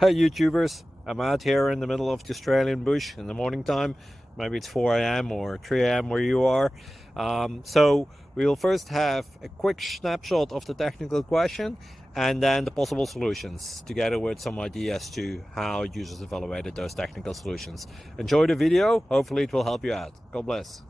Hey YouTubers, I'm out here in the middle of the Australian bush in the morning time. Maybe it's 4 a.m. or 3 a.m. where you are. So we'll first have a quick snapshot of the technical question and then the possible solutions, together with some ideas to how users evaluated those technical solutions. Enjoy the video, hopefully it will help you out. God bless.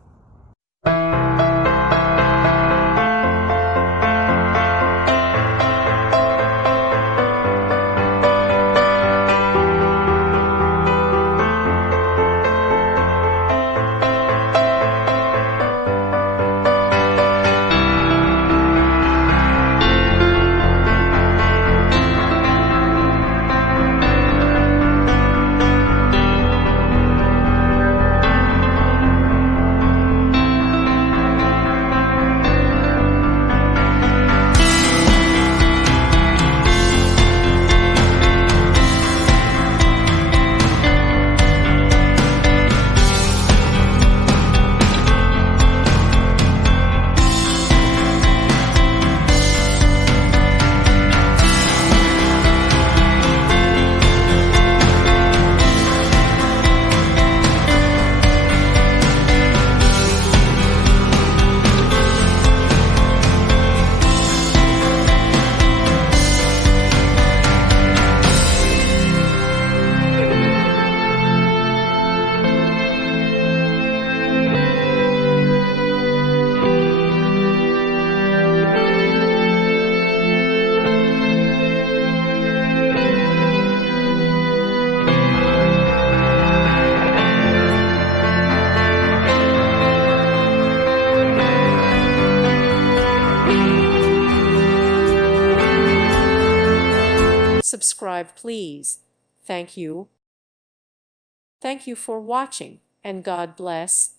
Subscribe, please. Thank you. Thank you for watching, and God bless.